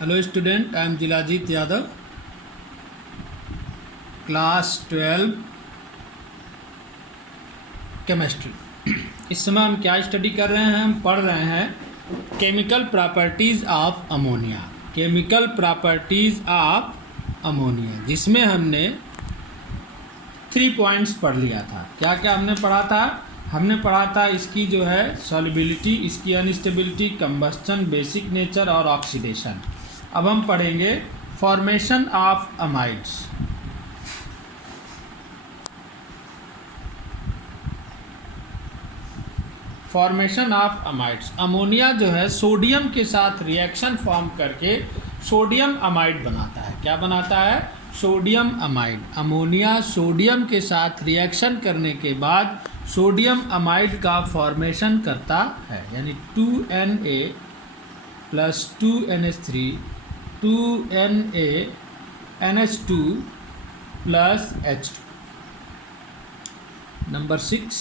Hello student, I am Jilajit Yadav, class 12 chemistry. इस समय हम क्या स्टडी कर रहे हैं? हम पढ़ रहे हैं chemical properties of ammonia. Chemical properties of ammonia, जिसमें हमने 3 पॉइंट्स पढ़ लिया था। क्या क्या हमने पढ़ा था? हमने पढ़ा था इसकी जो है सॉल्युबिलिटी, इसकी अनस्टेबिलिटी, कंबस्टन, बेसिक नेचर और ऑक्सीडेशन। अब हम पढ़ेंगे formation of amides. Formation of amides, ammonia जो है सोडियम के साथ रिएक्शन फॉर्म करके सोडियम अमाइड बनाता है। क्या बनाता है? Sodium amide. अमोनिया सोडियम के साथ रिएक्शन करने के बाद सोडियम अमाइड का फॉर्मेशन करता है, यानी 2Na plus 2NH3 2Na NH2 plus H2। Number 6,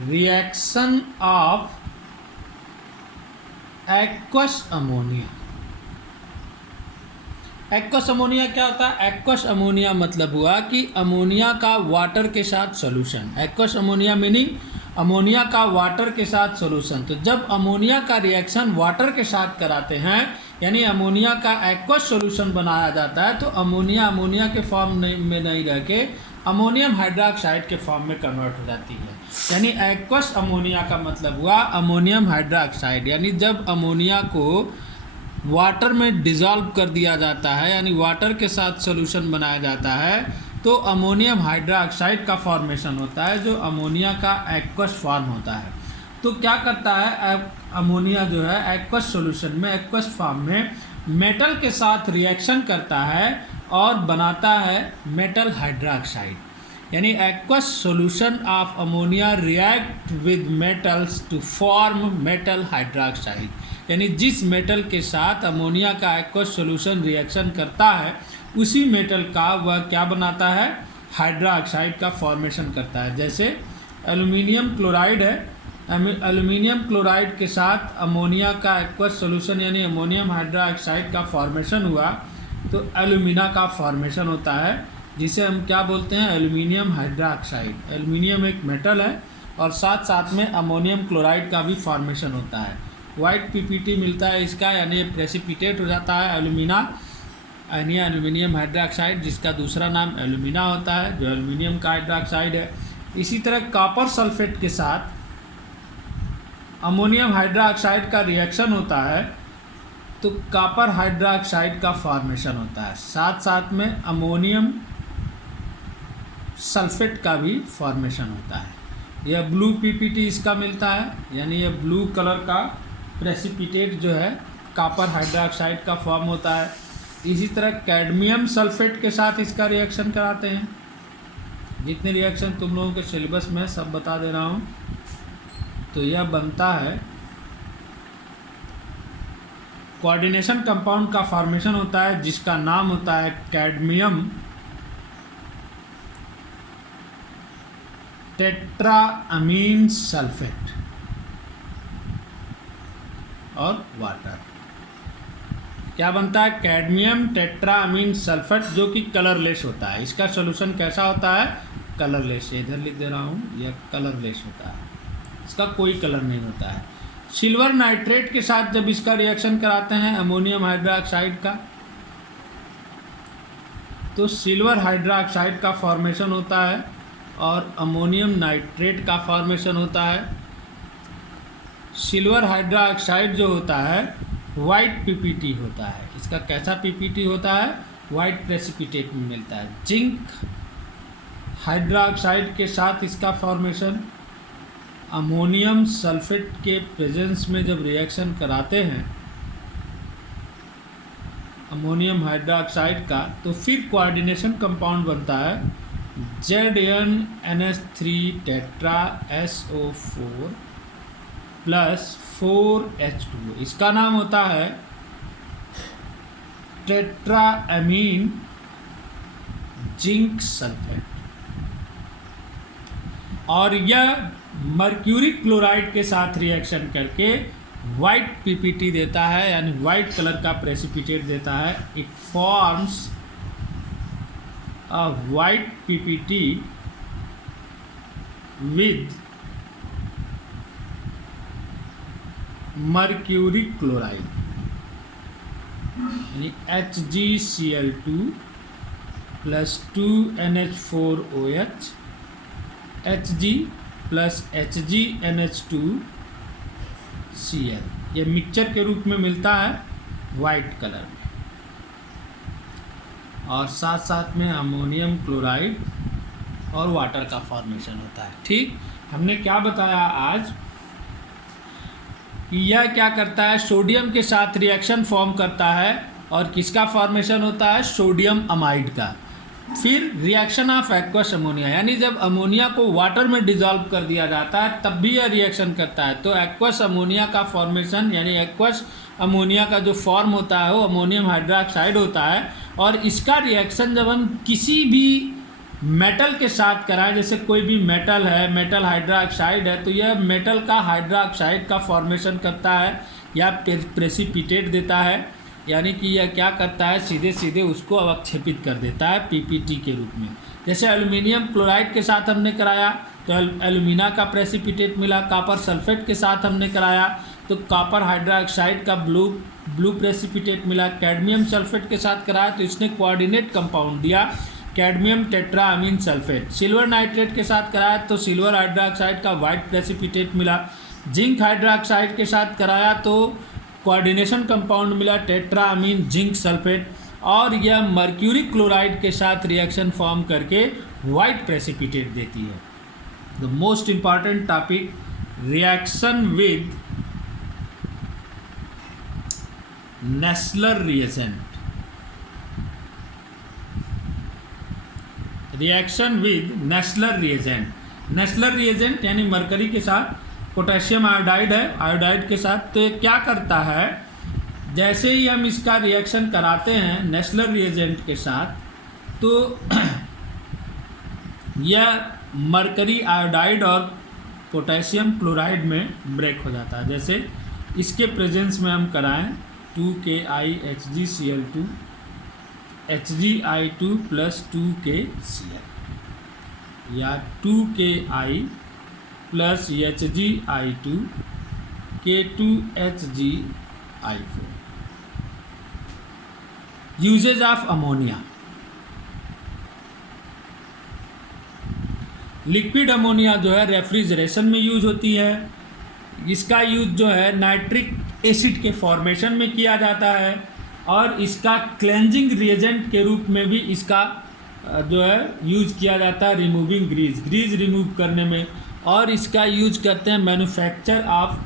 reaction of aqueous ammonia. Aqueous ammonia क्या होता है? एक्वस अमोनिया मतलब हुआ कि अमोनिया का वाटर के साथ solution. Aqueous ammonia meaning ammonia का वाटर के साथ सॉल्यूशन। तो जब अमोनिया का रिएक्शन वाटर के साथ कराते हैं, यानी अमोनिया का एक्वस सॉल्यूशन बनाया जाता है, तो अमोनिया के फॉर्म में नहीं रह के अमोनियम हाइड्रोक्साइड के फॉर्म में कन्वर्ट हो जाती है। यानी एक्वस अमोनिया का मतलब हुआ अमोनियम हाइड्रोक्साइड। यानी जब अमोनिया को वाटर में डिज़ोल्व कर दिया जाता है, यानी वाटर के साथ सॉल्यूशन बनाया जाता है, तो अमोनियम हाइड्रोक्साइड का फॉर्मेशन होता है, जो अमोनिया का एक्वस फॉर्म होता है। तो क्या करता है अमोनिया जो है एक्वस सॉल्यूशन में, एक्वस फॉर्म में मेटल के साथ रिएक्शन करता है और बनाता है मेटल हाइड्रोक्साइड। यानी aqueous solution of ammonia react with metals to form metal hydroxide. यानी जिस मेटल के साथ अमोनिया का एक्वस सॉल्यूशन रिएक्शन करता है, उसी मेटल का वह क्या बनाता है? हाइड्रोक्साइड का फॉर्मेशन करता है। जैसे एल्युमिनियम क्लोराइड है, एल्युमिनियम क्लोराइड के साथ अमोनिया का एक्वस सॉल्यूशन यानी अमोनियम हाइड्रोक्साइड का फॉर्मेशन हुआ, तो एल्यूमिना का फॉर्मेशन होता है, जिसे हम क्या बोलते हैं? Aluminium hydroxide. एल्युमिनियम एक मेटल है और साथ साथ में अमोनियम क्लोराइड का भी फॉर्मेशन होता है। वाइट पीपीटी मिलता है इसका, यानी प्रेसिपिटेट हो जाता है एल्युमिना, यानी एल्युमिनियम हाइड्रोक्साइड, जिसका दूसरा नाम एल्युमिना होता है, जो एल्युमिनियम का हाइड्रोक्साइड है। इसी तरह कॉपर सल्फेट के साथ अमोनियम हाइड्रोक्साइड का रिएक्शन होता है, तो कॉपर हाइड्रोक्साइड का फॉर्मेशन होता है। साथ साथ में अमोनियम सल्फेट का भी फॉर्मेशन होता है। यह ब्लू पीपीटी इसका मिलता है, यानी यह ब्लू कलर का प्रेसिपिटेट जो है कॉपर हाइड्रोक्साइड का फॉर्म होता है। इसी तरह कैडमियम सल्फेट के साथ इसका रिएक्शन कराते हैं। जितने रिएक्शन तुम लोगों के सिलेबस में सब बता दे रहा हूँ। तो यह बनता है, कोऑर्डिनेशन कंपाउंड का फॉर्मेशन होता है, जिसका नाम होता है कैडमियम टेट्राअमीन सल्फेट और वाटर। क्या बनता है? कैडमियम टेट्राअमीन सल्फेट, जो कि कलरलेस होता है। इसका सॉल्यूशन कैसा होता है? कलरलेस। इधर लिख दे रहा हूँ, यह कलरलेस होता है, इसका कोई कलर नहीं होता है। सिल्वर नाइट्रेट के साथ जब इसका रिएक्शन कराते हैं अमोनियम हाइड्रोक्साइड का, तो सिल्वर हाइड्रोक्साइड का फॉर्मेशन होता है और अमोनियम नाइट्रेट का फॉर्मेशन होता है। सिल्वर हाइड्रोक्साइड जो होता है वाइट पीपीटी होता है। इसका कैसा पीपीटी होता है? वाइट प्रेसिपिटेट में मिलता है। जिंक हाइड्रोक्साइड के साथ इसका फॉर्मेशन अमोनियम सल्फेट के प्रेजेंस में जब रिएक्शन कराते हैं अमोनियम हाइड्रोक्साइड का, तो फिर कोऑर्डिनेशन कंपाउंड बनता है ZnNH3 tetra SO4 plus 4H2। इसका नाम होता है टेट्राअमीन जिंक सल्फेट। और यह मर्क्यूरिक क्लोराइड के साथ रिएक्शन करके वाइट पीपीटी देता है, यानी वाइट कलर का प्रेसिपिटेट देता है। It forms a white PPT with mercury chloride, यानी HgCl2 plus 2NH4OH, Hg plus HgNH2Cl, ये मिक्सचर के रूप में मिलता है वाइट कलर में, और साथ साथ में अमोनियम क्लोराइड और वाटर का फॉर्मेशन होता है। ठीक, हमने क्या बताया आज कि यह क्या करता है, सोडियम के साथ रिएक्शन फॉर्म करता है, और किसका फॉर्मेशन होता है, सोडियम अमाइड का। फिर रिएक्शन ऑफ एक्वस अमोनिया, यानी जब अमोनिया को वाटर में डिसॉल्व कर दिया जाता है तब भी यह रिएक्शन करता है। तो एक्वस अमोनिया का फॉर्मेशन, यानी एक्वस अमोनिया का जो फॉर्म होता है वो अमोनियम हाइड्रोक्साइड होता है, और इसका रिएक्शन जब हम किसी भी मेटल के साथ कराएं, जैसे कोई भी मेटल है, मेटल हाइड्रोक्साइड है, तो यह मेटल का हाइड्रोक्साइड का फॉर्मेशन करता है या प्रेसिपिटेट देता है, यानी कि यह क्या करता है, सीधे सीधे उसको अवक्षेपित कर देता है पीपीटी के रूप में। जैसे एल्युमिनियम क्लोराइड के साथ हमने कराया तो एल्यूमिना का प्रेसिपिटेट मिला, कॉपर सल्फेट के साथ हमने कराया तो कॉपर हाइड्रोक्साइड का ब्लू प्रेसिपिटेट मिला, कैडमियम सल्फेट के साथ कराया तो इसने कोऑर्डिनेट कंपाउंड दिया कैडमियम टेट्राअमीन सल्फेट, सिल्वर नाइट्रेट के साथ कराया तो सिल्वर हाइड्रोक्साइड का वाइट प्रेसिपिटेट मिला, जिंक हाइड्रोक्साइड के साथ कराया तो कोऑर्डिनेशन कंपाउंड मिला टेट्राअमीन जिंक सल्फेट, और यह मर्क्यूरी क्लोराइड के साथ रिएक्शन फॉर्म करके वाइट प्रेसिपिटेट देती है। The most important topic, reaction with Nessler reagent. Reaction with Nessler reagent, Nessler reagent यानी मरकरी के साथ पोटेशियम आयोडाइड है, आयोडाइड के साथ, तो ये क्या करता है, जैसे ही हम इसका रिएक्शन कराते हैं नेस्लर रिएजेंट के साथ तो यह मरकरी आयोडाइड और पोटेशियम क्लोराइड में ब्रेक हो जाता है। जैसे इसके प्रेजेंस में हम कराएं 2KiHgCl2 Hgi2 प्लस 2KCl, या 2Ki plus Hgi2 K2Hgi4। Uses of ammonia, liquid ammonia जो है रेफ्रिजरेशन में यूज होती है। इसका यूज जो है नाइट्रिक एसिड के फॉर्मेशन में किया जाता है, और इसका क्लेंजिंग रिएजेंट के रूप में भी इसका जो है यूज किया जाता है रिमूविंग ग्रीज रिमूव करने में, और इसका यूज करते हैं मैन्युफैक्चर ऑफ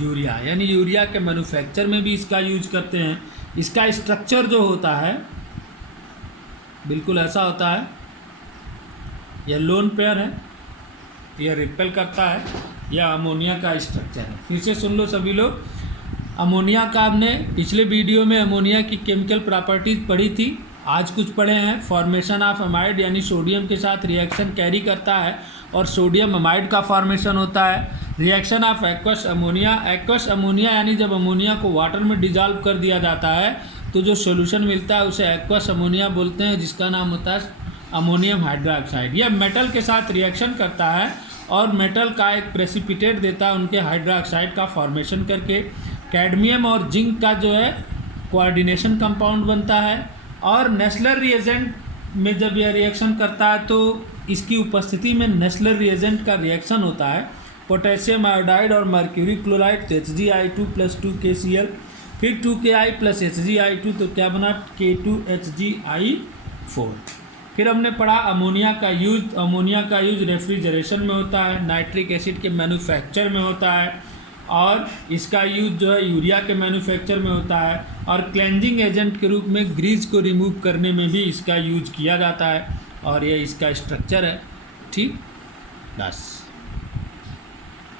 यूरिया, यानी यूरिया के मैन्युफैक्चर में भी इसका यूज करते हैं। इसका स्ट्रक्चर जो होता है बिल्कुल ऐसा होता है, यह लोन पेयर है, यह रिपेल करता है, यह अमोनिया का स्ट्रक्चर है। फिर से सुन लो सभी लोग, अमोनिया का हमने पिछले वीडियो में अमोनिया की केमिकल प्रॉपर्टीज पढ़ी थी, आज कुछ पढ़े हैं। फॉर्मेशन ऑफ अमाइड, यानी सोडियम के साथ रिएक्शन कैरी करता है और सोडियम अमाइड का फॉर्मेशन होता है। Reaction of aqueous ammonia, aqueous ammonia यानी जब अमोनिया को वाटर में डिजॉल्व कर दिया जाता है तो जो सोल्यूशन मिलता है उसे एक्वस अमोनिया बोलते हैं, जिसका नाम होता है अमोनियम हाइड्रोक्साइड। यह मेटल के साथ रिएक्शन करता है और मेटल का एक प्रेसिपिटेट देता है उनके हाइड्रोक्साइड का फॉर्मेशन करके। कैडमियम और जिंक का जो है कोऑर्डिनेशन कंपाउंड बनता है, और नेस्लर रिएजेंट में जब यह रिएक्शन करता है तो इसकी उपस्थिति में नेस्लर रिएजेंट का रिएक्शन होता है पोटेशियम आयोडाइड और मर्क्यूरी क्लोराइड, तो Hgi2 प्लस 2KCl, फिर 2Ki प्लस Hgi2 तो क्या बना K2Hgi4। फिर हमने पढ़ा अमोनिया का यूज, अमोनिया का यूज रेफ्रिजरेशन में होता है, नाइट्रिक एसिड के मैन्युफैक्चर में होता है, और इसका यूज जो है यूरिया के मैन्युफैक्चर में होता है, और क्लेंजिंग एजेंट के रूप में ग्रीस को रिमूव करने में भी इसका यूज किया जाता है, और ये इसका स्ट्रक्चर है। ठीक, बस।